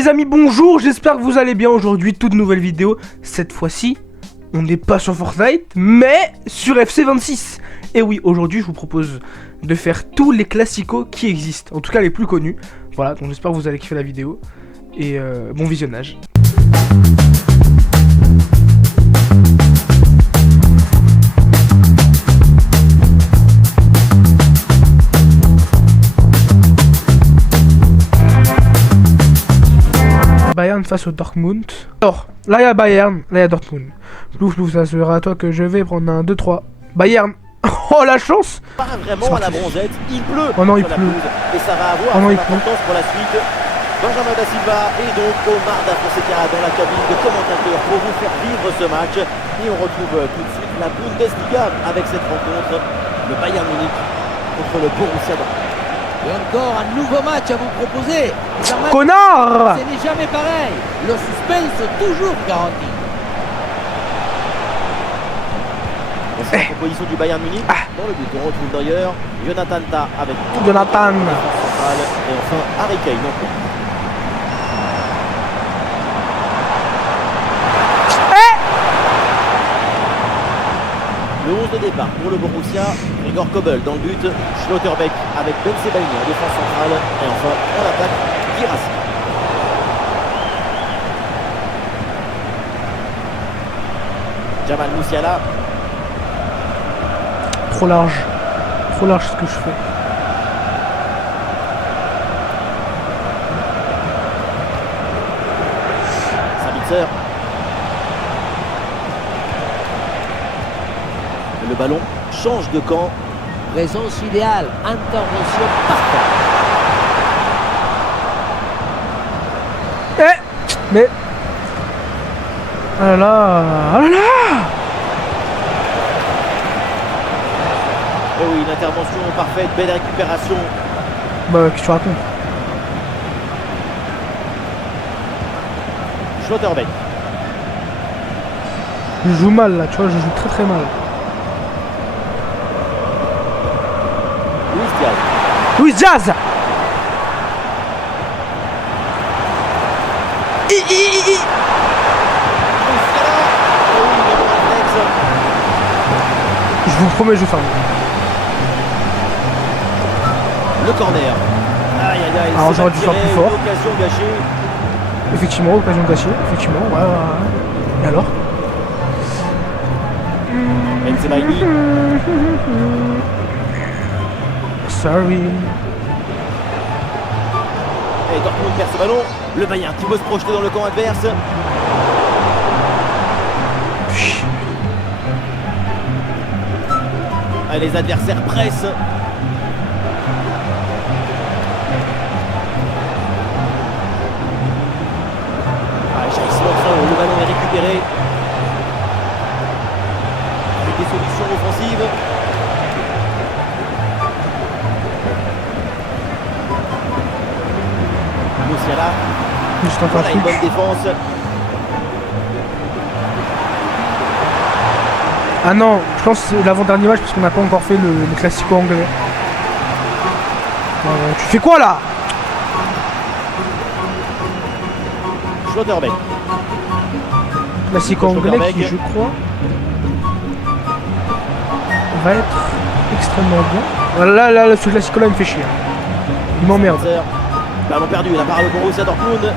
Les amis, bonjour, j'espère que vous allez bien. Aujourd'hui, toute nouvelle vidéo. Cette fois-ci, on n'est pas sur Fortnite, mais sur FC26. Et oui, aujourd'hui, je vous propose de faire tous les classicos qui existent, en tout cas les plus connus. Voilà, donc j'espère que vous allez kiffer la vidéo. Et bon visionnage. Bayern face au Dortmund. Alors, là il y a Bayern, là il y a Dortmund. Plouf, ça sera à toi que je vais prendre un 2-3. Bayern. Oh la chance. Pas vraiment à la bronzette, il pleut. Oh non, il pleut. Et ça va avoir son importance pour la suite. Benjamin Da Silva et donc Omar Da Fonseca dans la cabine de commentateurs pour vous faire vivre ce match. Et on retrouve tout de suite la Bundesliga avec cette rencontre. Le Bayern Munich contre le Borussia Dortmund. Et encore un nouveau match à vous proposer. Connard. Ce n'est jamais pareil. Le suspense toujours garanti. C'est la proposition du Bayern Munich. Dans le but, on retrouve d'ailleurs Jonathan Tah avec Jonathan. Et enfin Harry Kane. Le 11 de départ pour le Borussia, Gregor Kobel dans le but, Schlotterbeck avec Ben Sebaini en défense centrale et enfin en attaque, Guirassy. Jamal Musiala. Trop large ce que je fais. Sabitzer. Le ballon change de camp. Présence idéale, intervention parfaite. Mais... Oh là là. Oh là là. Et oui, une intervention parfaite, belle récupération. Bah, qu'est-ce que tu racontes? Schlotterbeck. Je joue mal là, tu vois, je joue très mal. Luis Diaz. Je vous promets, je ferme. Le corner. Aïe aïe aïe. Alors j'aurais dû faire plus fort. Occasion gâchée. Effectivement, occasion gâchée. Effectivement, ouais. Et alors? Ben Sebaini. Sorry. Et Dortmund perd ce ballon. Le Bayern qui veut se projeter dans le camp adverse. Allez, les adversaires pressent. Le ballon est récupéré. Avec des solutions offensives. Musiala. Voilà une bonne défense. Ah non, je pense que c'est l'avant-dernier match parce qu'on n'a pas encore fait le classico anglais. Tu fais quoi là? Schlotterbeck. Classico anglais qui, je crois, va être extrêmement bien. Là, ce classico là il me fait chier. Il m'emmerde. Ballon perdu, la part le Borussia Dortmund.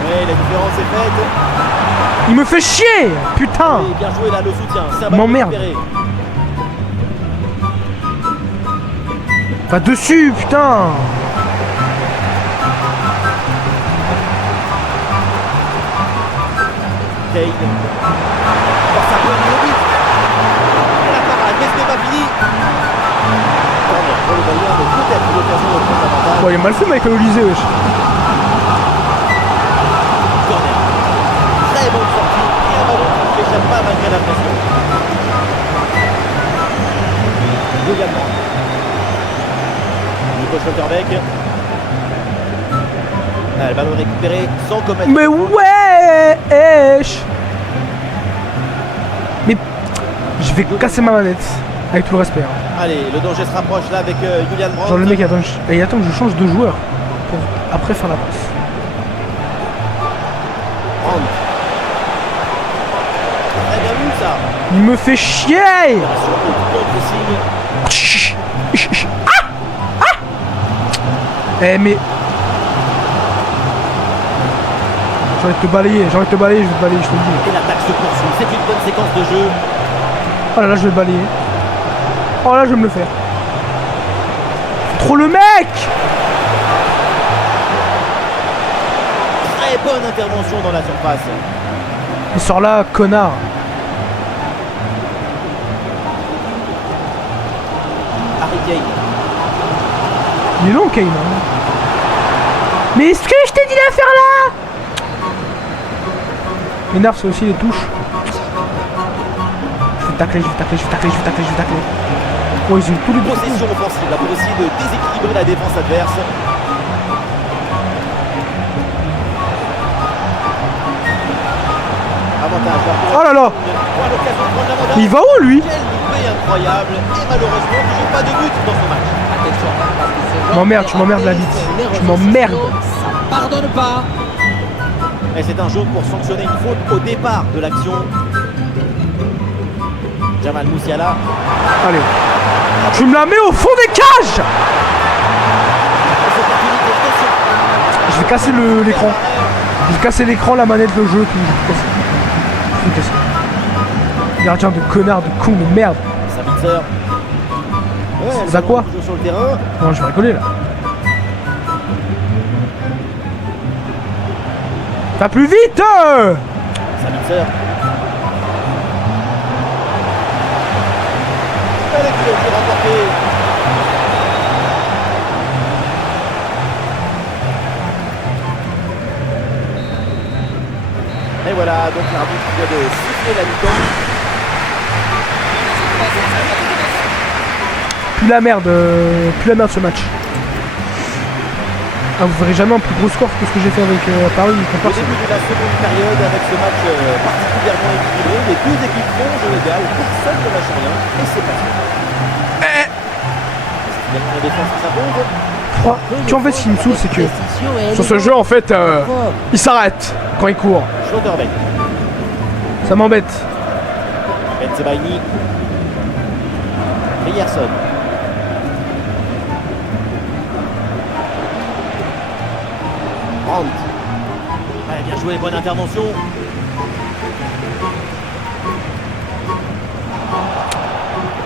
Oui, la différence est faite. Il me fait chier, putain. Oui, bien joué là, le soutien. Il m'emmerde. Va dessus, putain. Kane. Oh, ça peut aller au but. Et la parade, mais ce n'est pas fini. Pour le Bayern, peut-être l'occasion de prendre l'avantage. Bon, il est mal fait, Michael Olysée, wesh. Corner. Très bonne sortie. Et un ballon qui ne s'échappe pas malgré la pression. Également. Nico Schlotterbeck. Le ballon récupéré sans commettre. Mais ouais, mais je vais casser ma manette. Avec tout le respect. Hein. Allez, le danger se rapproche là avec Julian Brandt. Genre le mec attends, je change de joueur. pour après faire la passe. Brandt. Très bien vu ça. Il me fait chier. Sur le coup de pressing. Eh mais... J'ai envie de te balayer, je vais te balayer, je te le dis. Et l'attaque se poursuit. C'est une bonne séquence de jeu. Oh là là, je vais le balayer. Oh là, je vais me le faire. C'est trop le mec. Très bonne intervention dans la surface. Il sort là, connard. Harry Kane. Il est long, Kane. Hein. Mais est-ce que je t'ai dit de faire là? M'énerve, c'est aussi les touches. Je vais tacler. Oh, ils ont tous les Possession offensive là pour essayer de déséquilibrer la défense adverse. Avantage là. Oh là là. Pour l'occasion de prendre l'avantage. Il va où, lui? Quel loupé incroyable. Et malheureusement, toujours pas de but dans ce match. Attention, parce que ce genre M'emmerde, de tu m'emmerdes, raté, David. c'est l'erreur Tu m'emmerdes. de gestion, ça pardonne pas. Et c'est un jaune pour sanctionner une faute au départ de l'action. Jamal Moussiala. Allez. Tu me la mets au fond des cages. Je vais casser l'écran. Je vais casser l'écran, la manette, le jeu, tout. Je vais casser. Gardien de connard, de con, de merde. Sabitzer. Ouais, Ça quoi? toujours sur le terrain. Non, je vais rigoler là. Va plus vite. Sabitzer. Elle est qui remportée. Et voilà, donc l'arbitre vient de siffler la mi-temps. Plus la merde ce match. Ah, vous verrez jamais un plus gros score que ce que j'ai fait avec Paris. Au début de la seconde période, avec ce match particulièrement équilibré, les deux équipes font jeu égal, personne ne lâche rien, et c'est parti. C'est finalement la défense qui s'impose. Tu en fait, ce qui me saoule, c'est que sur ce jeu, en fait, il s'arrête quand il court. Schlotterbeck, Ça m'embête. Benzebaini, Ryerson. Brandt. Ouais, bien joué, bonne intervention.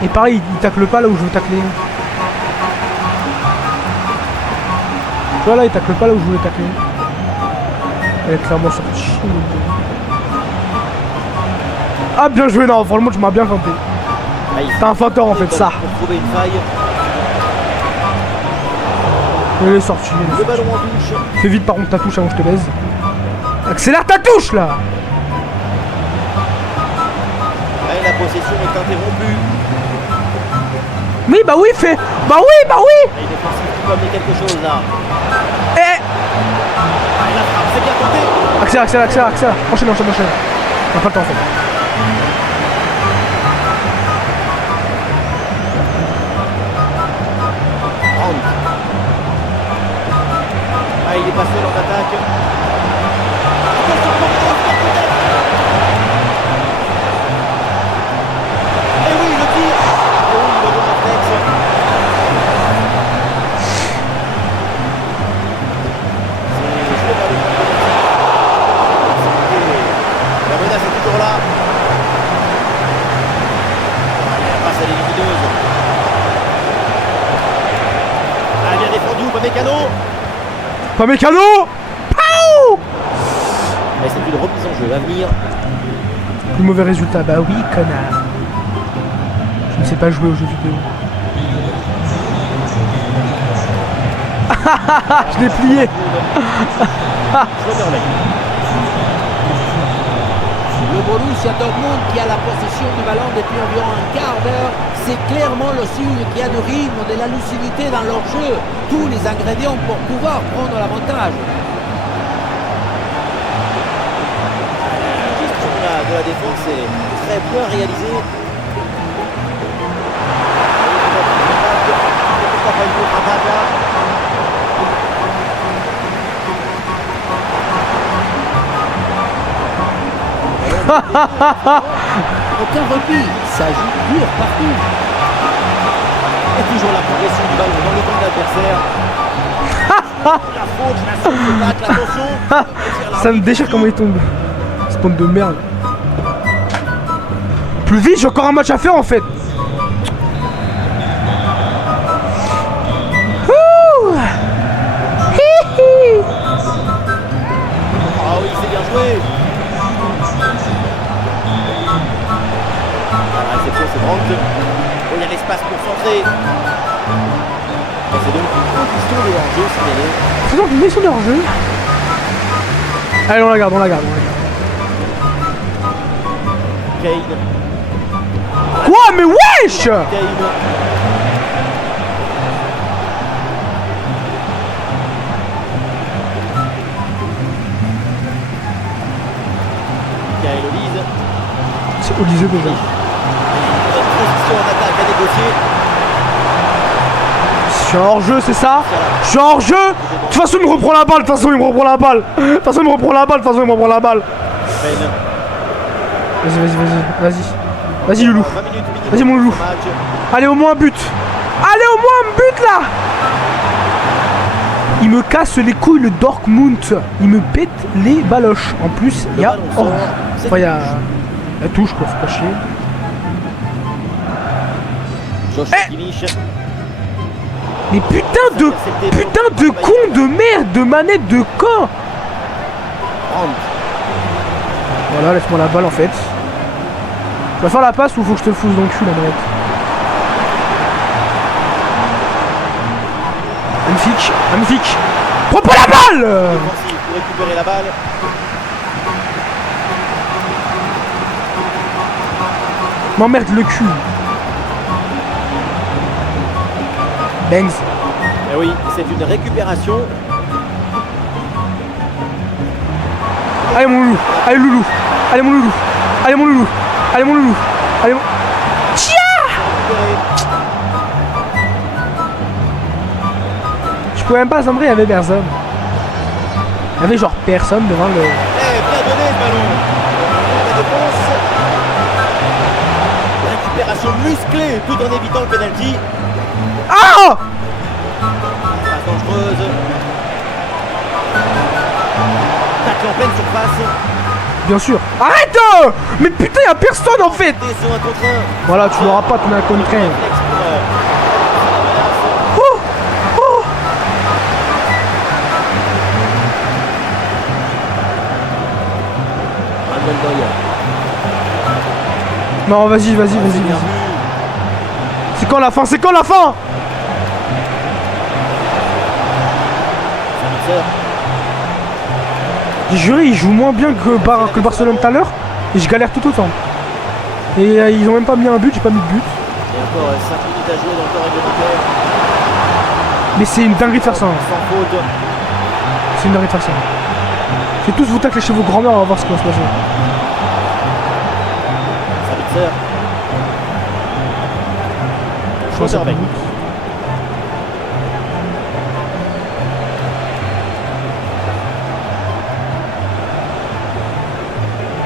Et pareil, il tacle pas là où je veux tacler. Tu vois là, il tacle pas là où je voulais tacler. Elle est clairement sortie. Ah, bien joué, non, franchement, tu m'as bien campé. T'es un feinteur en fait, ça. Pour trouver une faille. Elle est sortie. Le ballon en touche. Fais vite par contre ta touche avant que je te baise. Accélère ta touche là. Et la possession est interrompue. Oui, bah oui, fais. Bah oui, bah oui. Et défensif qui peut amener quelque chose là. Eh. Et la frappe, c'est bien tenté. Accélère. Enchaîne. On a pas le temps en fait. Brandt. Ah, il est pas seul en attaque. Et oui, le tir. Et oui, le bon réflexe. C'est joué par le la menace est toujours là. La passe à l'élimineuse. Ah, bien défendu, pas Mécano. Pow. Mais c'est une remise en jeu à venir. Plus mauvais résultat, bah oui, connard. Je ne sais pas jouer aux jeux vidéo. Je l'ai plié. Schlotterbeck. Le Borussia Dortmund qui a la possession du ballon depuis environ un quart d'heure, c'est clairement le signe qu'il y a du rythme, de la lucidité dans leur jeu. Tous les ingrédients pour pouvoir prendre l'avantage. La gestion de la défense est très bien réalisée. Pourquoi pas une autre attaque là? Aucun repli, ça joue dur partout. Et toujours la progression du ballon dans le camp de l'adversaire. La faute, la sauce de tacle, attention. Ça me déchire comment il tombe. Spawn de merde. Plus vite, j'ai encore un match à faire en fait. Ah oui, c'est bien joué. La réception, c'est Brandt. Oh, il y a l'espace pour centrer. Et c'est donc une condition de hors-jeu signalée. C'est donc une mission de hors-jeu. Allez, on la garde, on la garde. Kane. Quoi? Mais wesh! Kane. Michael Olise. C'est Olise déjà. Une position en attaque à négocier. Je suis hors-jeu, c'est ça? Je suis hors-jeu. De toute façon, il me reprend la balle. De toute façon, il me reprend la balle. De toute façon, il me reprend la balle. De toute façon, il me reprend la balle. Kane. Vas-y. Vas-y, Loulou. 20 minutes minimum Vas-y, mon Loulou. pour ce match. Allez, au moins un but. Allez, au moins un but là. Il me casse les couilles, le Dortmund. Il me pète les baloches. En plus, il y a. Oh. Enfin, il y a. La touche, quoi. Faut pas chier. Joshua Eh. Kimmich. Mais putain de con de merde, de manette de camp. Brandt. Voilà, laisse-moi la balle en fait. Tu vas faire la passe ou faut que je te le fousse dans le cul la manette? Magnifique. Prends pas la balle. Offensif pour récupérer la balle. M'emmerde le cul. Bangs. Eh oui, c'est une récupération. Allez mon loulou. Allez loulou. Allez mon loulou. Allez mon loulou. Allez mon loulou. Allez mon... Je pouvais même pas sombrer, il y avait personne. Il y avait genre personne devant le... Eh, bien donné ce ballon. La défense. Récupération musclée tout en évitant le penalty. Ah! Passe dangereuse. Tacle en pleine surface. Bien sûr. Arrête! Mais putain, y a personne en fait! Sur un contre un. Voilà, tu l'auras pas, tu n'as contre un. Réflexe pour, Oh! Oh! Manuel Neuer. Non, vas-y. C'est bien vu. C'est quand la fin? Sabitzer. J'ai juré, ils jouent moins bien que Barcelone tout à l'heure. Et je galère tout autant. Et ils ont même pas mis un but, j'ai pas mis de but. Et encore 5 minutes à jouer dans le temps réglementaire. Mais c'est une dinguerie de faire ça. Hein. Sans faute. C'est une dinguerie de faire ça. Je vais tous vous tacler chez vos grands-mères, on va voir ce qui va se passer. Sabitzer. Je pense que ça Schlotterbeck. peut-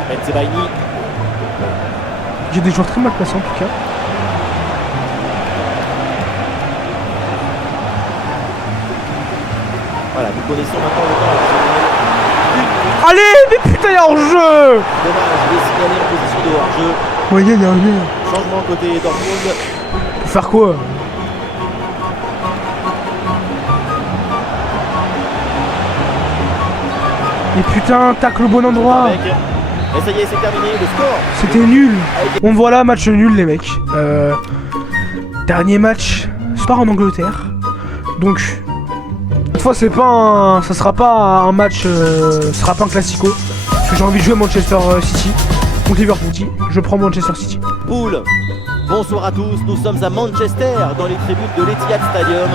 Benzebaini. J'ai des joueurs très mal placés en tout cas. Voilà, nous connaissons maintenant le temps additionnel. Allez, mais putain, y'a hors-jeu! Dommage, il est signalé en position de hors-jeu. Moyen, y'a rien. Changement côté Dortmund. Pour faire quoi? Et putain, tacle au bon endroit. Avec. Et ça y est, c'est terminé. Le score. C'était nul. Bon voilà, match nul les mecs. Dernier match, c'est pas en Angleterre. Donc, cette fois c'est pas un, ça sera pas un match, ce sera pas un classico. Parce que j'ai envie de jouer Manchester City contre Liverpool. Je prends Manchester City. Poule. Bonsoir à tous, nous sommes à Manchester, dans les tribunes de l'Etihad Stadium,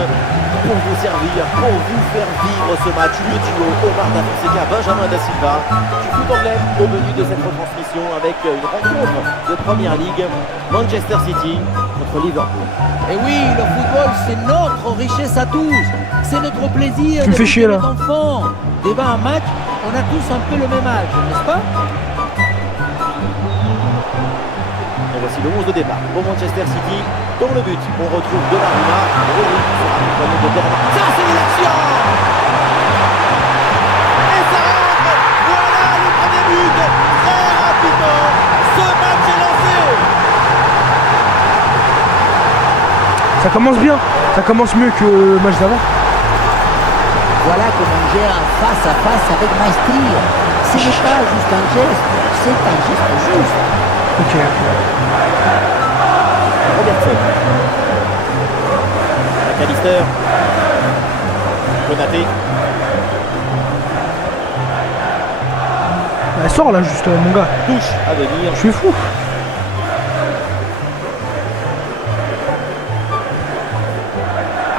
pour vous servir, pour vous faire vivre ce match, le duo Omar Da Fonseca, Benjamin Da Silva, du foot anglais au menu de cette retransmission avec une rencontre de Première Ligue, Manchester City contre Liverpool. Et oui, le football, c'est notre richesse à tous. C'est notre plaisir. Tu me fais chier, là. Enfant. Devant un match, on a tous un peu le même âge, n'est-ce pas? voici le 11 de départ pour Manchester City. Dans le but, on retrouve Donnarumma. Rodri sera accompagné de Bernard. Ça, c'est une action! Et ça rentre. Voilà le premier but. Très rapidement, ce match est lancé. Ça commence bien. Ça commence mieux que le match d'avant. Voilà comment on gère un face à face avec maestrie. Ce n'est pas juste un geste, c'est un geste juste. Ok. Robertson. McAllister. Konaté. Elle sort là juste, mon gars. Touche à venir. Je suis fou.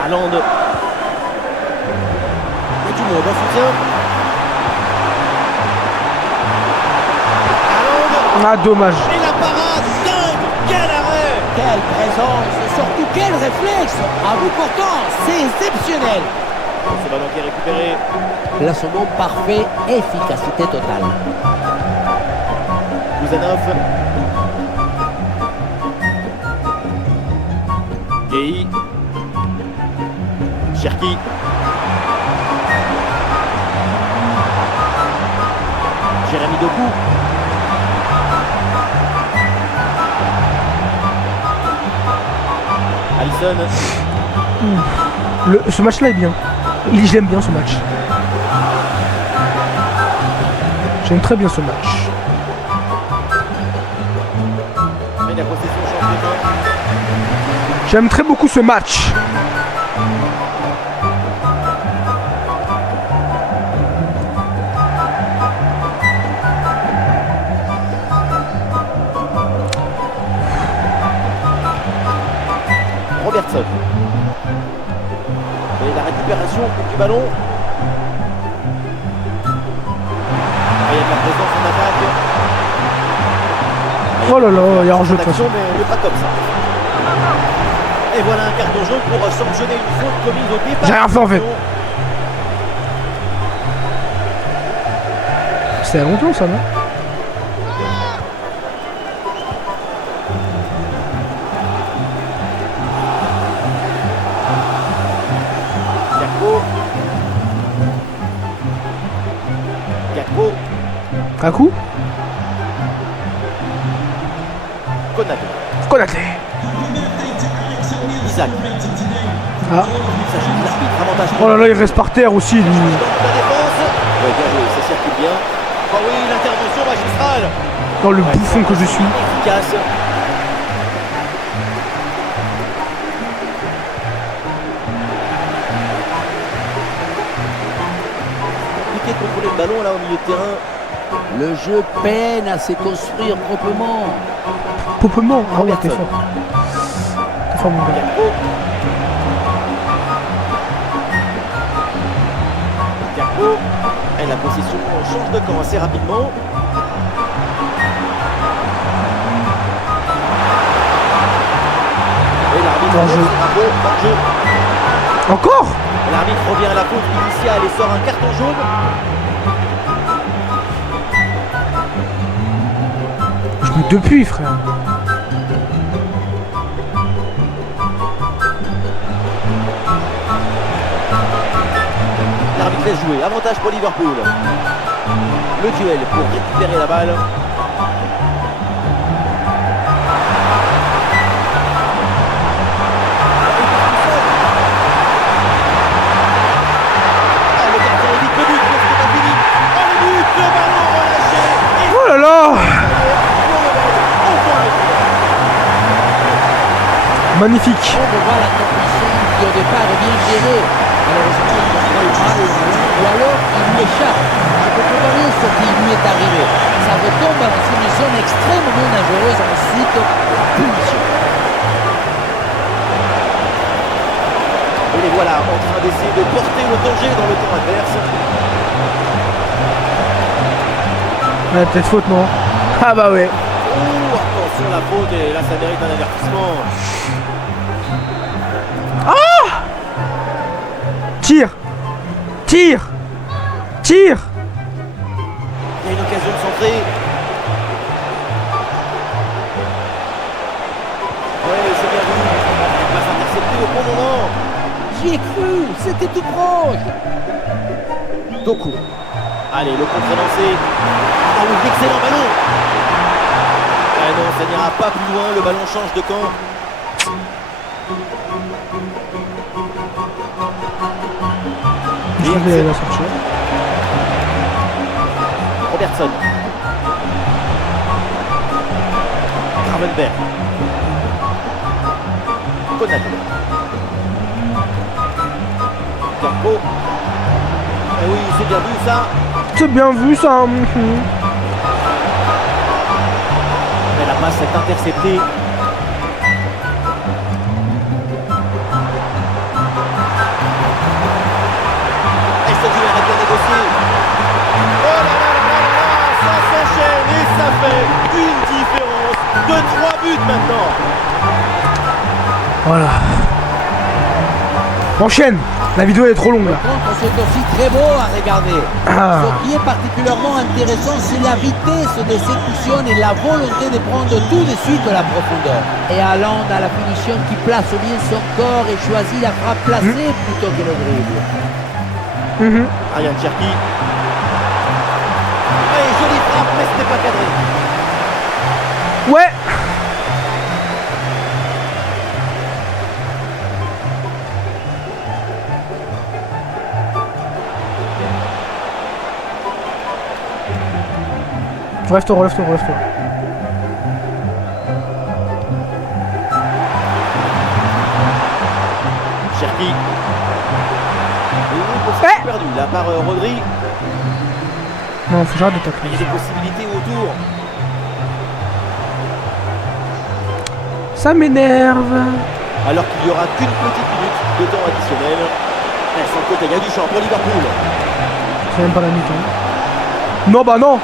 Haaland. Et tout le monde en soutien. Haaland. Ah, dommage. Et la parade dingue. Quel arrêt. Quelle présence et surtout quel réflexe. À bout portant, c'est exceptionnel. Ce ballon qui est récupéré. Placement parfait, efficacité totale. Kouzanov. Gueye. Cherki. Jérémy Doku. Alisson. Ce match-là est bien. J'aime bien ce match. J'aime très bien ce match. Mais la possession change de main. J'aime très beaucoup ce match. Robertson. Et la récupération du ballon. Et il y a de la présence en attaque. Oh là là, il y a hors-jeu de toute façon. Mais pas comme ça. Et voilà un carton jaune pour sanctionner une faute commise au départ. J'ai rien fait en fait. C'est à longtemps ça, non? Gakpo. Kaku? Konaté. Konaté. Isaac. Ah. Ça joue l'arbitre, avantage. Oh là là, il reste par terre aussi. Lui. Dans la défense. Ouais, bien joué, ça circule bien. Oh oui, l'intervention magistrale. Dans le bouffon que je suis. Efficace. Compliqué de contrôler le ballon là au milieu de terrain. Le jeu peine à se construire proprement. Proprement. Ah ouais, t'es fort. T'es fort, mon gars. Gakpo. Gakpo. Et la possession change de camp assez rapidement. Et l'arbitre Hors-jeu. hors-jeu. Encore? L'arbitre revient à la faute initiale et sort un carton jaune. Je me depuis, frère. L'arbitre laisse jouer. Avantage pour Liverpool. Le duel pour récupérer la balle. Le gardien évite le but. Qu'est-ce que t'as fini? Oh le but, le ballon relâché. Et Oh là là! Magnifique. On voit la compétition qui au départ est bien gérée. Malheureusement, il a pas eu mal ou alors il m'échappe. Je peux comparer ce qui lui est arrivé. Ça retombe dans une zone extrêmement dangereuse ensuite. Punition. Et les voilà en train d'essayer de porter le danger dans le camp adverse. Ouais, peut-être faute, non? Ah bah ouais. Oh, attention la faute et là ça mérite un avertissement. Tire! Tire! Tire! Il y a une occasion de centrer. C'était tout proche. Doku. Allez, le contre-lancé. Ah oui, excellent ballon. Ah non, ça n'ira pas plus loin, le ballon change de camp. Je vais la sortir. Robertson. Gravenberg. Konaté. Campo. Eh oui, c'est bien vu ça. C'est bien vu ça. Mais la passe est interceptée. Et ce duel a bien négocié. Oh là là là là là, ça s'enchaîne et ça fait une différence de 3 buts maintenant. Voilà. Enchaîne. La vidéo est trop longue là. Par contre, c'est aussi très beau à regarder. Ah. Ce qui est particulièrement intéressant, c'est la vitesse d'exécution et la volonté de prendre tout de suite de la profondeur. Et allant dans la finition qui place bien son corps et choisit la frappe placée plutôt que le dribble. Ryan Cherki. Allez, jolie frappe, mais ce n'est pas cadré. Ouais. Relève-toi, relève-toi, relève-toi. Cherki. Perdu là par Rodri. Non, faut que j'arrête de Il y a tacler. des possibilités autour. Ça m'énerve. Alors qu'il n'y aura qu'une petite minute de temps additionnel. Et sur le côté, il y a du champ pour Liverpool. C'est même pas la mi-temps. Non, bah non.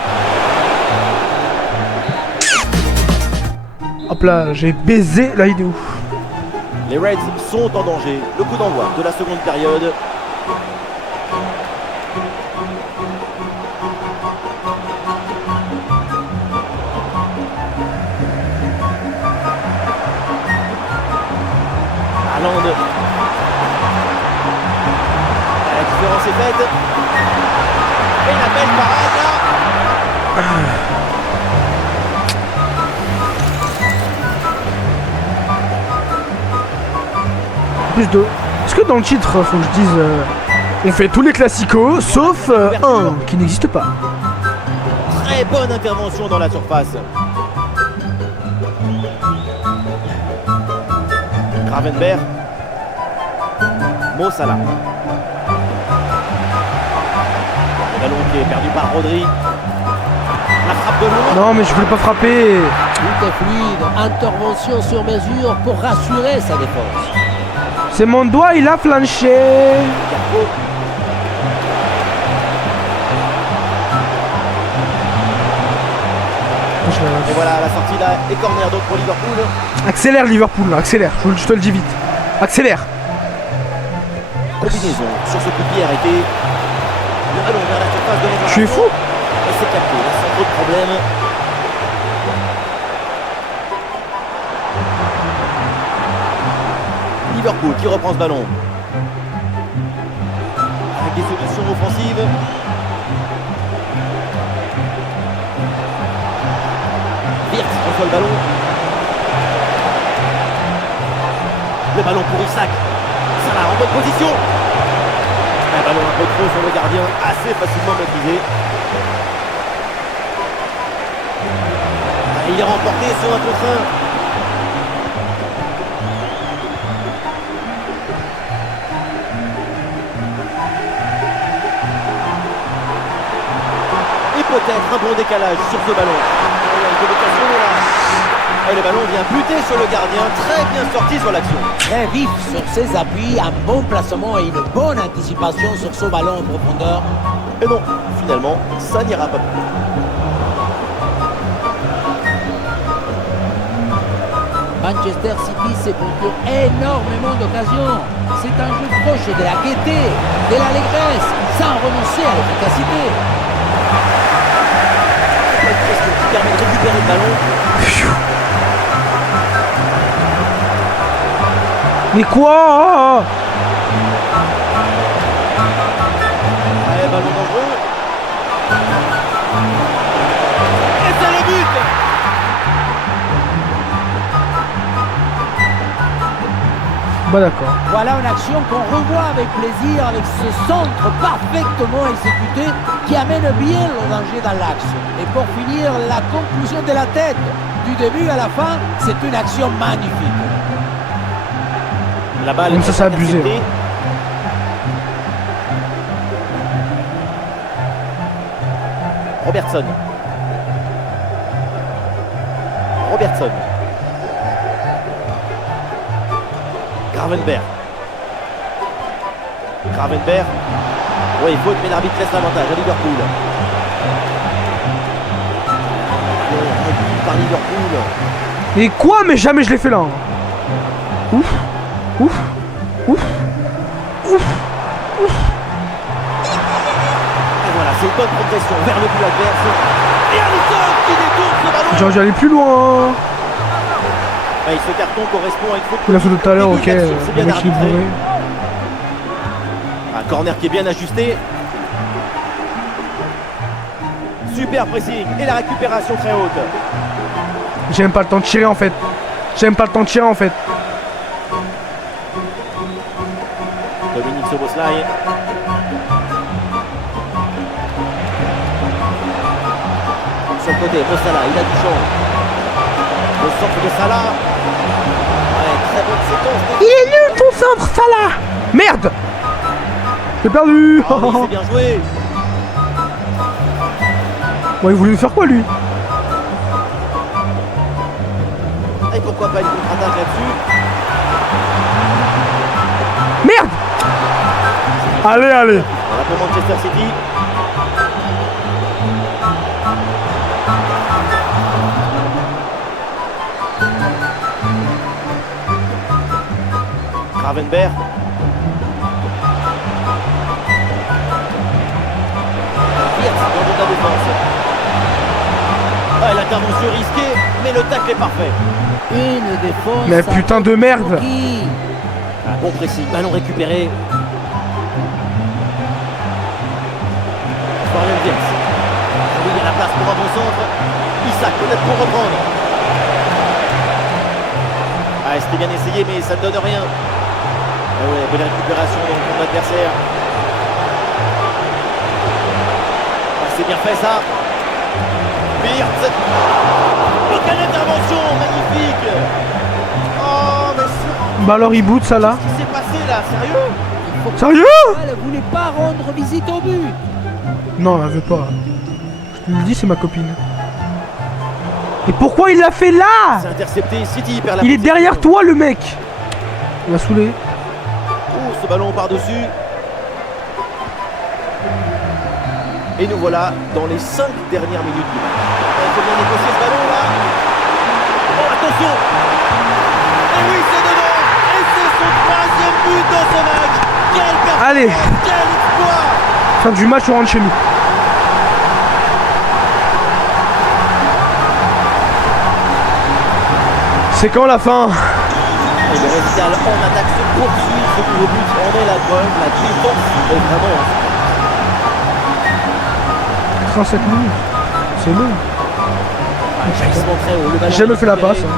Hop là, j'ai baisé la vidéo. Les Reds sont en danger. Le coup d'envoi de la seconde période. Haaland. La différence est faite. Et la belle parade là. Plus de... Est-ce que dans le titre, faut que je dise... on fait tous les classicos, sauf un qui n'existe pas. Très bonne intervention dans la surface. Gravenberg. Mo Salah. Le ballon qui est perdu par Rodri. La frappe de loin. Non, mais je voulais pas frapper. Tout est fluide, intervention sur mesure pour rassurer sa défense. C'est mon doigt, il a flanché. Carpo. Et voilà la sortie là et corner donc pour Liverpool. Accélère Liverpool, là, accélère. Je te le dis vite. Accélère. Combinaison sur ce coup de pied arrêté. Le ballon vers la surface de l'Everton. Je suis fou. Et c'est capté, là, sans trop de problème. Liverpool qui reprend ce ballon. Avec des solutions offensives. Wirtz reçoit le ballon. Le ballon pour Isaac. Salah en bonne position. Un ballon un peu trop sur le gardien, assez facilement maîtrisé. Et il est remporté sur un contre 1. Et peut-être un bon décalage sur ce ballon. Il y a une occasion là. Et le ballon vient buter sur le gardien, très bien sorti sur l'action. Très vif sur ses appuis, un bon placement et une bonne anticipation sur ce ballon en profondeur. Et non, finalement, ça n'ira pas plus. Manchester City s'est procuré énormément d'occasions. C'est un jeu proche de la gaieté, de l'allégresse, sans renoncer à l'efficacité. Qu'est-ce qui permet de récupérer le ballon? Mais quoi? Bah d'accord. Voilà une action qu'on revoit avec plaisir, avec ce centre parfaitement exécuté qui amène bien le danger dans l'axe. Et pour finir, la conclusion de la tête, du début à la fin, c'est une action magnifique. La balle Comme ça, c'est abusé. interceptée. Robertson. Robertson. Gravenberg. Gravenberg. Oui, faute, mais l'arbitre laisse l'avantage à Liverpool. Réduit par Liverpool. Et quoi? Mais jamais je l'ai fait là. Ouf. Ouf. Ouf. Ouf. Et voilà, c'est une bonne progression vers le but adverse. Et Alisson qui détourne ce ballon. J'aurais dû aller plus loin. Et ce carton correspond à une faute. Il a fait tout à l'heure, ok. C'est bien Le mec il est arbitré. bourré. Un corner qui est bien ajusté. Super pressing et la récupération très haute. J'aime pas le temps de tirer en fait. J'aime pas le temps de tirer en fait. Dominique Szoboszlai. Sur le côté, Mossala, il a du champ. Le centre de Salah. Ouais, très bonne séquence. Il est nul ton centre, Salah. Merde. J'ai perdu. Ah oui, c'est bien joué. Bon, il voulait nous faire quoi lui? Et pourquoi pas une contre-attaque là-dessus. Merde. Allez, allez. Voilà pour Manchester City. Gravenberg. Wirtz dans la défense. Ah, l'intervention risquée, mais le tacle est parfait. Une défense. Mais putain de merde. qui Un bon pressing, ballon récupéré. Florian Wirtz. Oui, il y a la place pour un bon centre. Isaac peut-être pour reprendre. Ah, c'était bien essayé, mais ça ne donne rien. Ah ouais, belle récupération dans le camp adversaire. Ah, c'est bien fait ça. Wirtz. Oh, quelle intervention magnifique. Oh, mais c'est... Bah alors il boot ça là. Qu'est-ce qui s'est passé là? Sérieux? Sérieux? elle ne voulait pas rendre visite au but. Non, elle veut pas. Je te le dis, c'est ma copine. Et pourquoi il l'a fait là? C'est intercepté, City perd la Il est possession. derrière toi le mec. Il m'a saoulé. Oh, ce ballon par-dessus. Et nous voilà dans les 5 dernières minutes du match. Il faut bien négocier ce ballon là. Oh, attention. Et oui, c'est dedans. Et c'est son 3e but dans ce match. Quel performance, Allez. quel exploit. Fin du match, on rentre chez nous. C'est quand la fin? Et le récital en attaque se poursuit. Ce nouveau but en est la preuve. La défense est vraiment... 37 minutes. C'est long. jaillissement très haut. Le ballon J'ai jamais fait la récupéré. passe. Hein.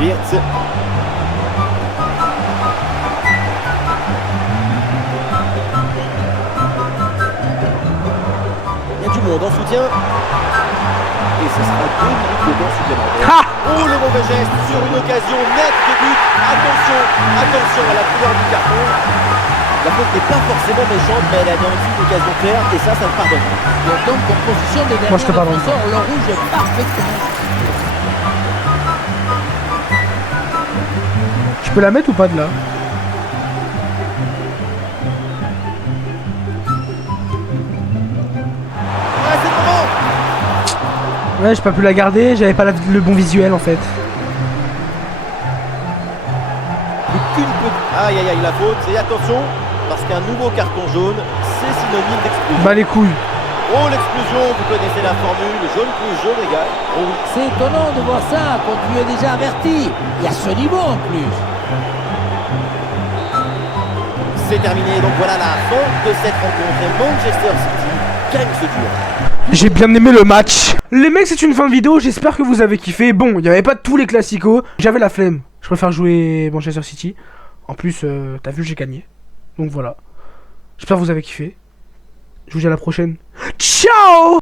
Wirtz. Il y a du monde en soutien. Et ce sera 2 minutes de temps supplémentaires. Ha! Oh, le mauvais geste sur une occasion nette de but. Attention, attention à la couleur du carton. La faute n'est pas forcément méchante, mais elle a garanti une occasion claire et ça le pardonne. Donc en position de Moi, je te dernier pardonne. défenseur, le rouge est parfaitement. Je peux la mettre ou pas de là? Ouais, c'est le moment. Ouais, j'ai pas pu la garder, j'avais pas le bon visuel en fait. Qu'une petite... Aïe aïe aïe, la faute. Et attention, parce qu'un nouveau carton jaune, c'est synonyme d'explosion. Bah les couilles. Oh, l'explosion, vous connaissez la formule, jaune plus jaune égale. Oh oui. C'est étonnant de voir ça quand tu es déjà averti. Et à ce niveau en plus. C'est terminé, donc voilà la fin de cette rencontre. Et Manchester City gagne ce duel. J'ai bien aimé le match. Les mecs, c'est une fin de vidéo, j'espère que vous avez kiffé. Bon, il n'y avait pas tous les classicos, j'avais la flemme. Je préfère jouer Manchester City. En plus, t'as vu, j'ai gagné. Donc voilà. J'espère que vous avez kiffé. Je vous dis à la prochaine. Ciao!